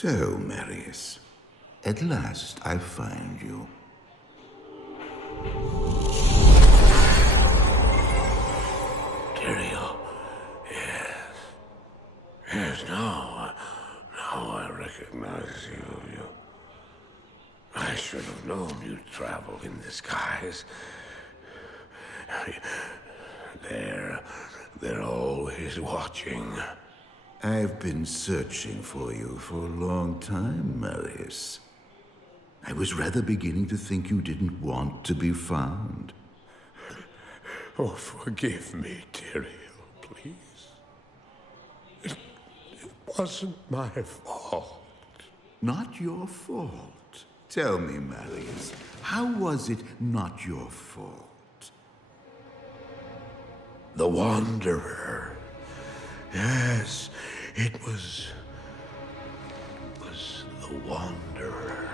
So, Marius, at last I find you. Tyrael, yes. Yes, now I recognize you. I should have known you'd travel in disguise. They're always watching. I've been searching for you for a long time, Marius. I was rather beginning to think you didn't want to be found. Oh, forgive me, Tyrael, please. It wasn't my fault. Not your fault. Tell me, Marius, how was it not your fault? The Wanderer. Yes, it was the Wanderer.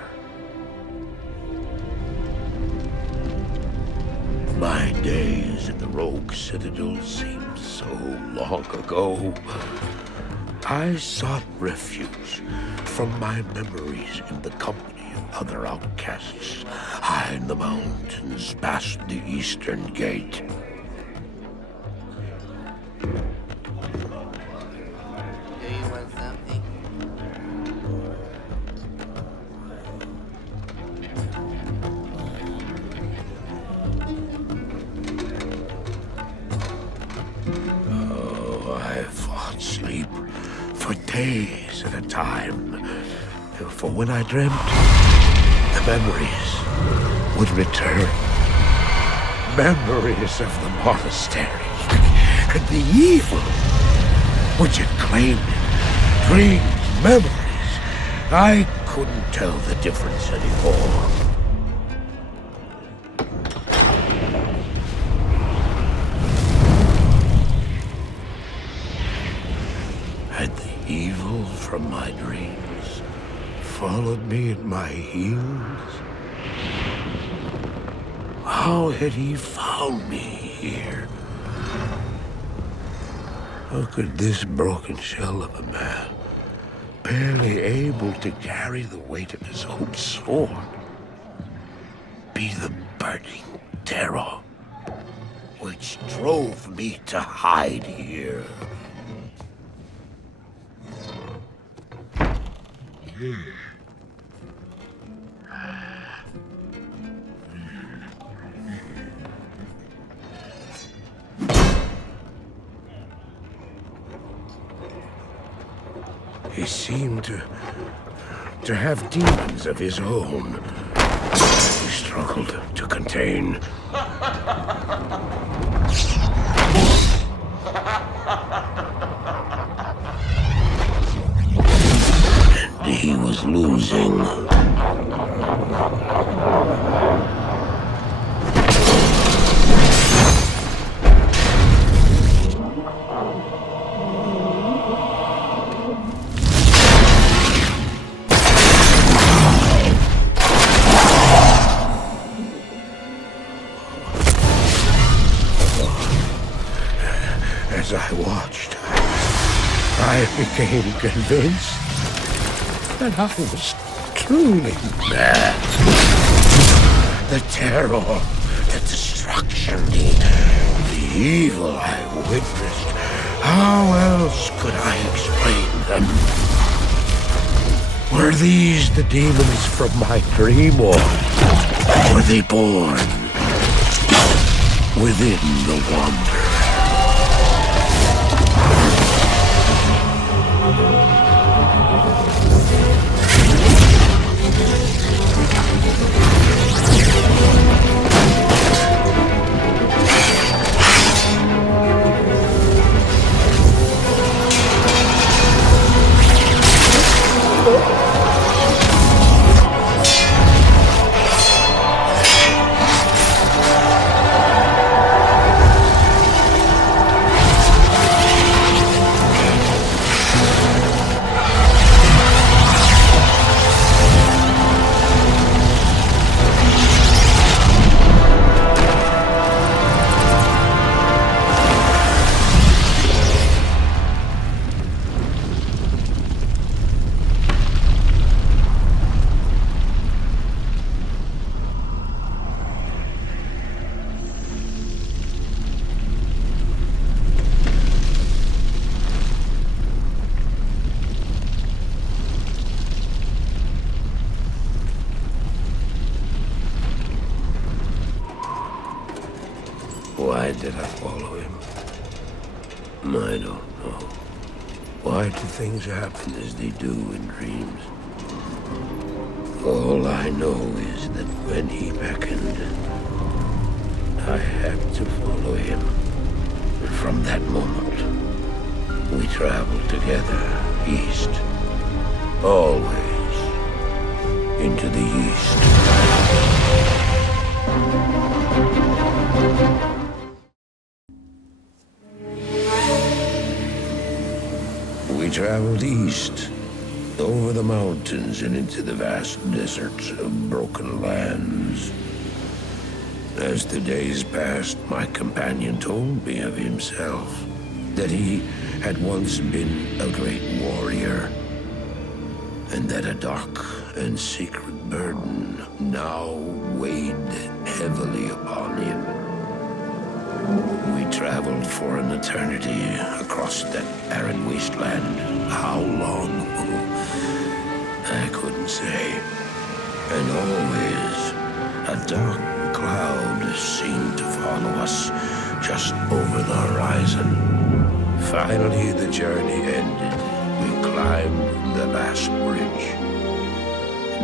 My days at the Rogue Citadel seemed so long ago. I sought refuge from my memories in the company of other outcasts, high in the mountains past the Eastern Gate. Sleep for days at a time. For when I dreamt, the memories would return. Memories of the monastery and the evil which had claimed it. Dreams, memories. I couldn't tell the difference anymore. Evil from my dreams followed me at my heels. How had he found me here? How could this broken shell of a man, barely able to carry the weight of his own sword, be the burning terror which drove me to hide here? He seemed to have demons of his own. He struggled to contain. And he was losing. As I watched, I became convinced that I was truly mad. The terror, the destruction, the evil I witnessed. How else could I explain them? Were these the demons from my dream, or were they born within the Wanderer? Why did I follow him? I don't know. Why do things happen as they do in dreams? All I know is that when he beckoned, I had to follow him. And from that moment, we traveled together east. Always into the east. We traveled east, over the mountains and into the vast deserts of broken lands. As the days passed, my companion told me of himself, that he had once been a great warrior, and that a dark and secret burden now weighed heavily upon him. We traveled for an eternity across that arid wasteland. How long? I couldn't say. And always, a dark cloud seemed to follow us just over the horizon. Finally, the journey ended. We climbed the last bridge.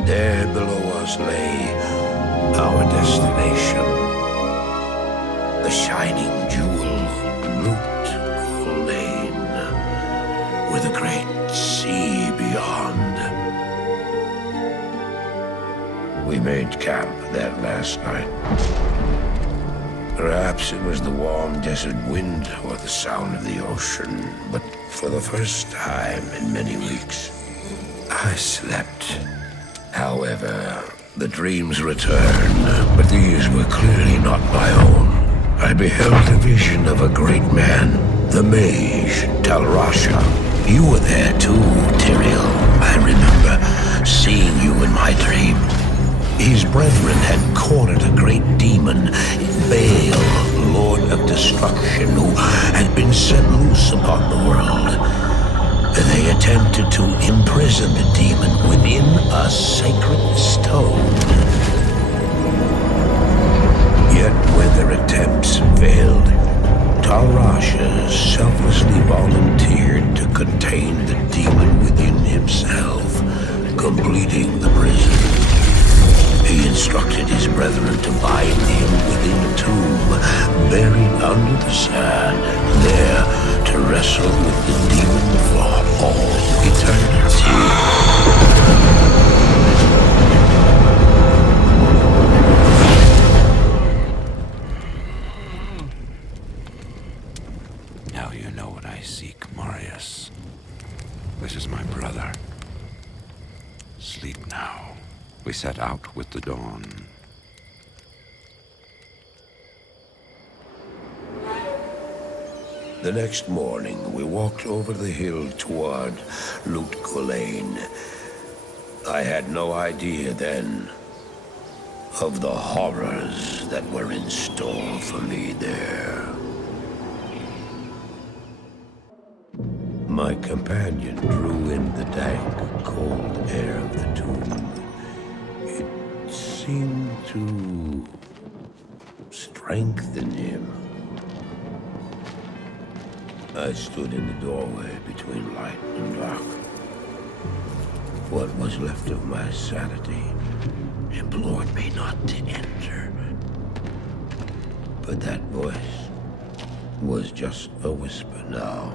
There below us lay our destination. The shining jewel, Loot Gholein, with a great sea beyond. We made camp that last night. Perhaps it was the warm desert wind or the sound of the ocean, but for the first time in many weeks, I slept. However, the dreams returned, but these were clearly not my own. I beheld a vision of a great man, the mage, Tal Rasha. You were there too, Tyrael. I remember seeing you in my dream. His brethren had cornered a great demon, Baal, Lord of Destruction, who had been set loose upon the world. They attempted to imprison the demon within a sacred stone. Yet when their attempts failed, Tal Rasha selflessly volunteered to contain the demon within himself, completing the prison. He instructed his brethren to bind him within a tomb, buried under the sand, there to wrestle with the demon for all eternity. Now you know what I seek, Marius. This is my brother. Sleep now. We set out with the dawn. The next morning, we walked over the hill toward Loot Gholein. I had no idea then of the horrors that were in store for me there. My companion drew in the dank, cold air of the tomb. It seemed to strengthen him. I stood in the doorway between light and dark. What was left of my sanity implored me not to enter. But that voice was just a whisper now.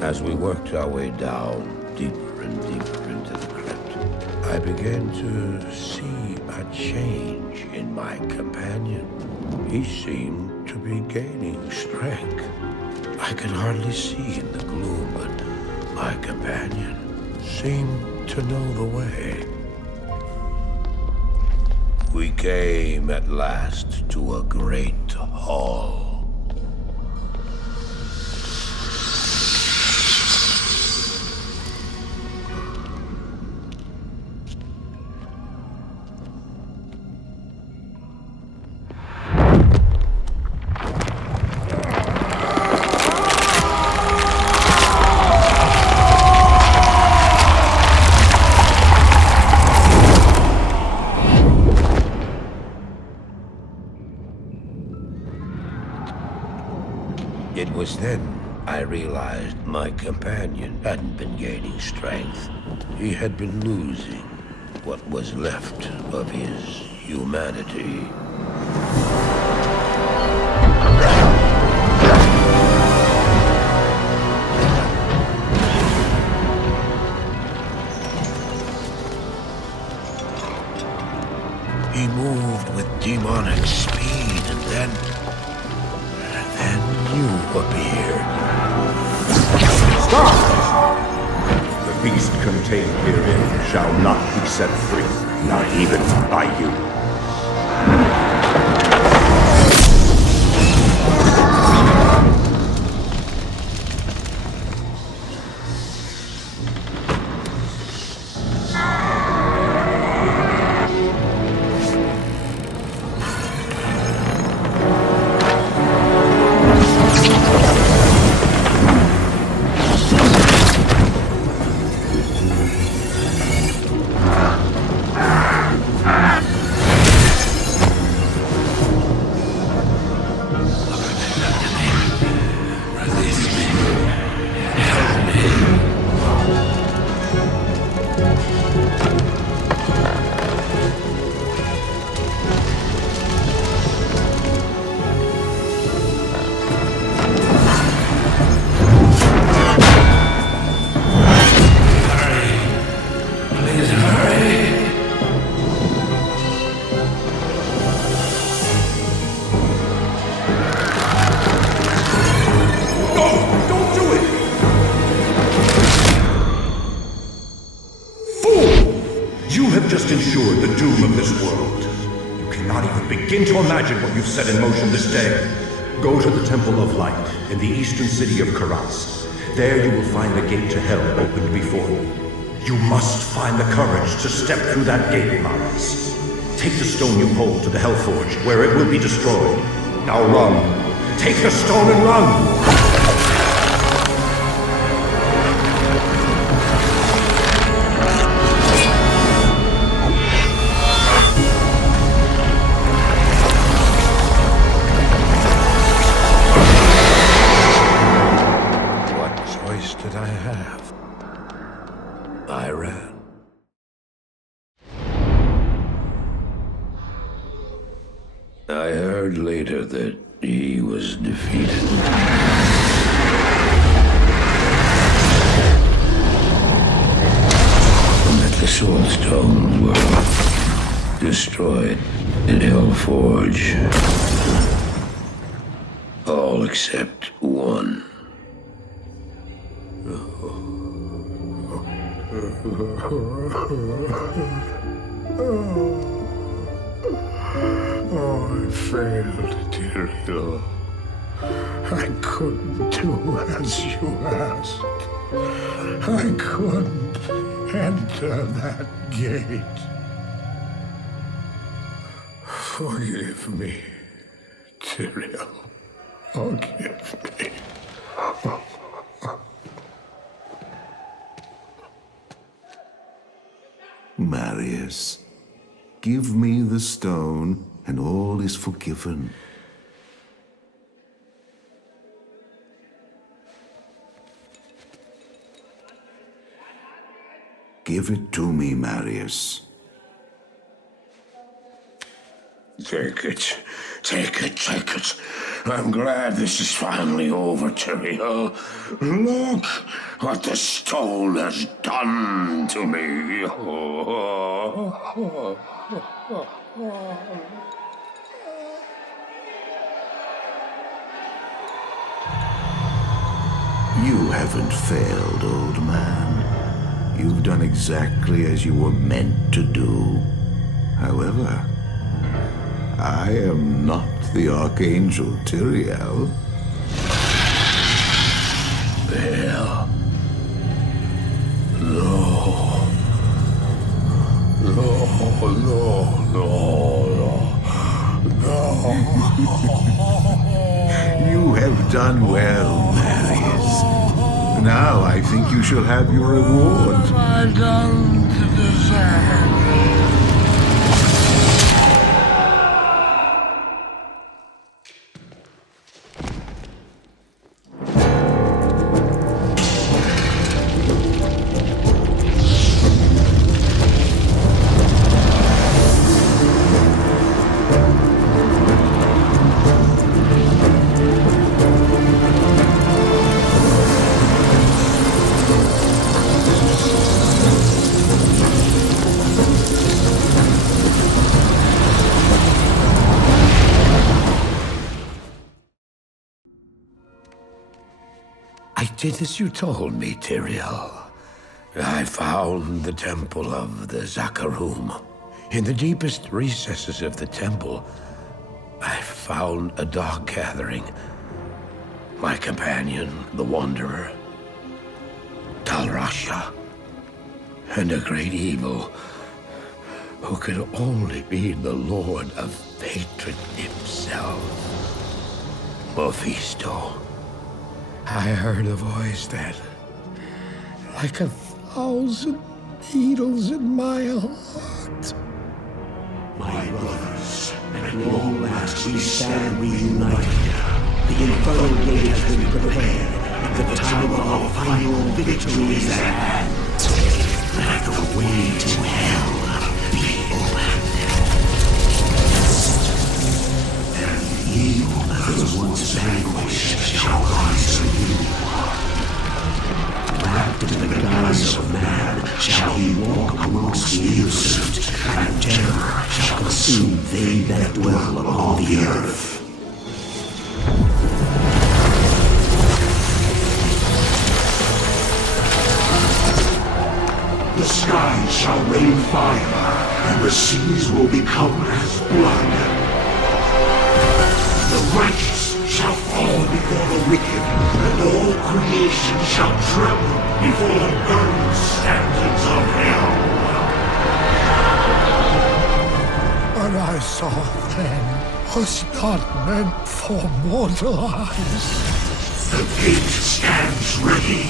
As we worked our way down, deeper and deeper into the crypt, I began to see a change in my companion. He seemed to be gaining strength. I could hardly see in the gloom, but my companion seemed to know the way. We came at last to a great hall. It was then I realized my companion hadn't been gaining strength. He had been losing what was left of his humanity. He moved with demonic speed, and then you appeared. Stop! The beast contained herein shall not be set free, not even by you. Just ensured the doom of this world. You cannot even begin to imagine what you've set in motion this day. Go to the Temple of Light in the eastern city of Karas. There you will find the gate to hell opened before you. You must find the courage to step through that gate, Marius. Take the stone you hold to the Hellforge, where it will be destroyed. Now run. Take the stone and run! Did I have? I ran. I heard later that he was defeated. And that the Soul Stones were destroyed in Hellforge. All except one. Oh, I failed, Tyrael. I couldn't do as you asked. I couldn't enter that gate. Forgive me, Tyrael. Forgive me. Marius, give me the stone, and all is forgiven. Give it to me, Marius. Take it. Take it, take it. I'm glad this is finally over, Tyrael. Look what the stone has done to me. You haven't failed, old man. You've done exactly as you were meant to do. However, I am not the Archangel Tyrael. Well, no. You have done well, Marius. Now I think you shall have your reward. What have I done to deserve? I did as you told me, Tyrael. I found the temple of the Zakarum. In the deepest recesses of the temple, I found a dark gathering. My companion, the Wanderer, Talrasha, and a great evil who could only be the Lord of Hatred himself, Mephisto. I heard a voice that, like 1,000 needles in my heart. My brothers, at long last we stand reunited. The infernal day has been prepared, and the time of our final victory is at hand. Let the way to hell be opened. And the evil that was once vanquished shall rise anew. Wrapped in the guise of man shall he walk amongst the innocent, and terror shall consume they that dwell upon the earth. The skies shall rain fire, and the seas will become as blood. The righteous shall fall before the wicked, and all creation shall tremble before the burning standards of hell. What I saw then was not meant for mortal eyes. The gate stands ready.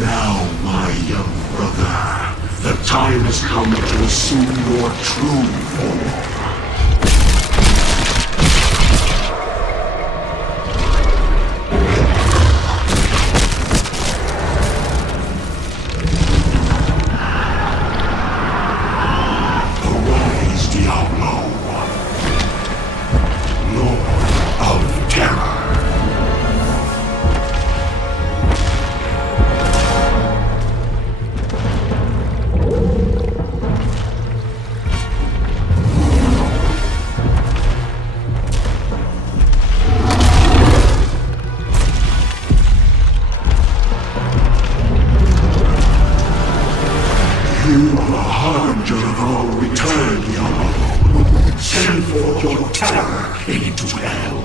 Now, my young brother, the time has come to assume your true form. Arise, Diablo, Lord of Terror. You are the harbinger of our return, Diablo. Send forth your terror into hell.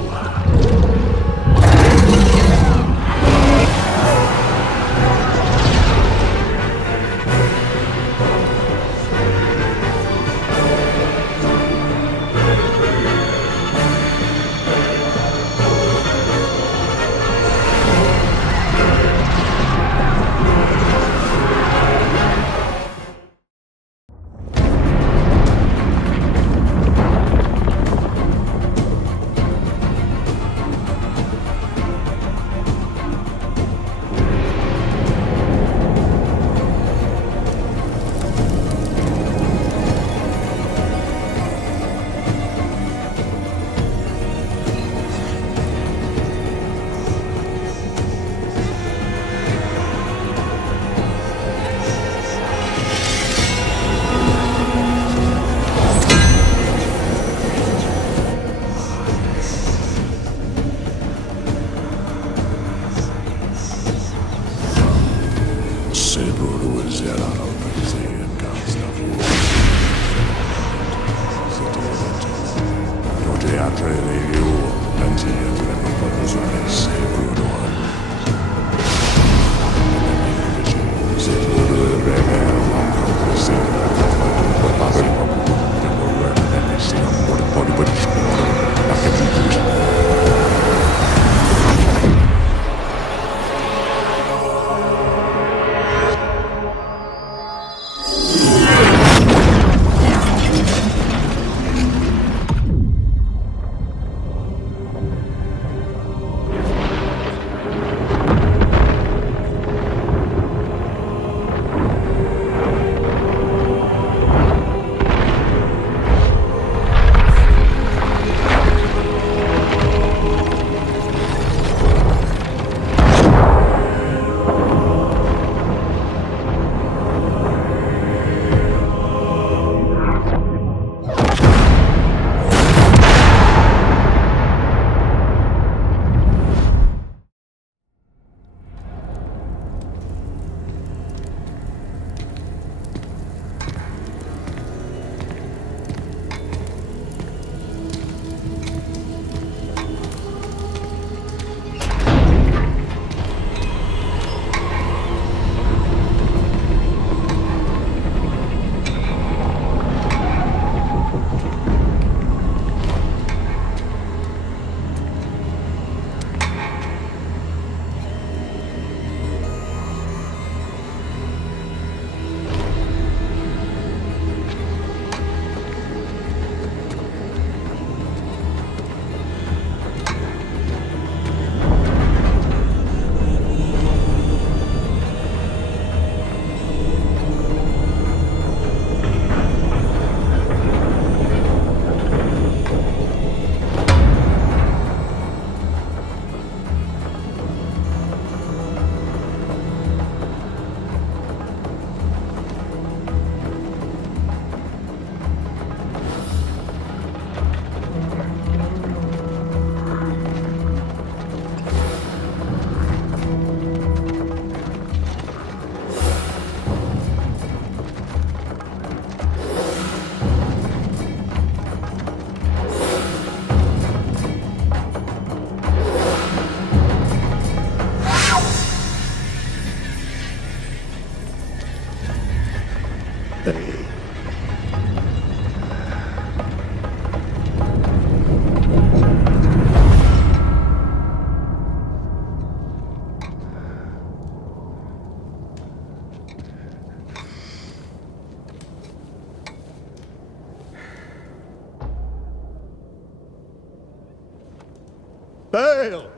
Baal!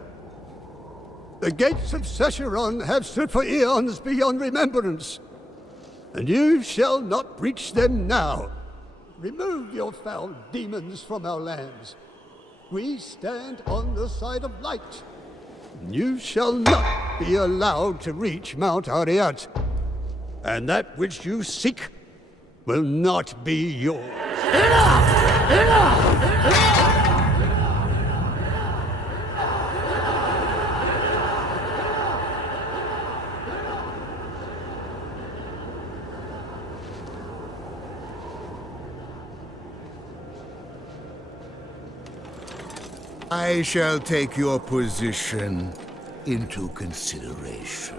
The gates of Sescheron have stood for eons beyond remembrance, and you shall not breach them now. Remove your foul demons from our lands. We stand on the side of light. You shall not be allowed to reach Mount Arreat, and that which you seek will not be yours. Enough! Enough! Enough! I shall take your position into consideration.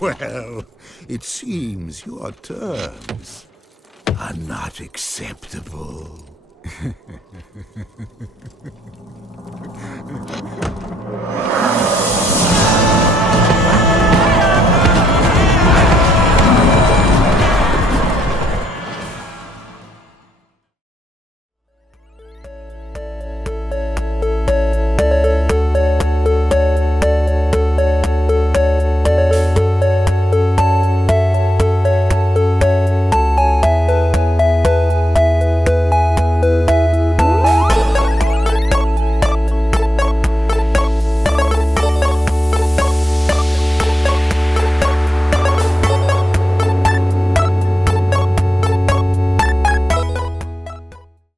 Well, it seems your terms are not acceptable.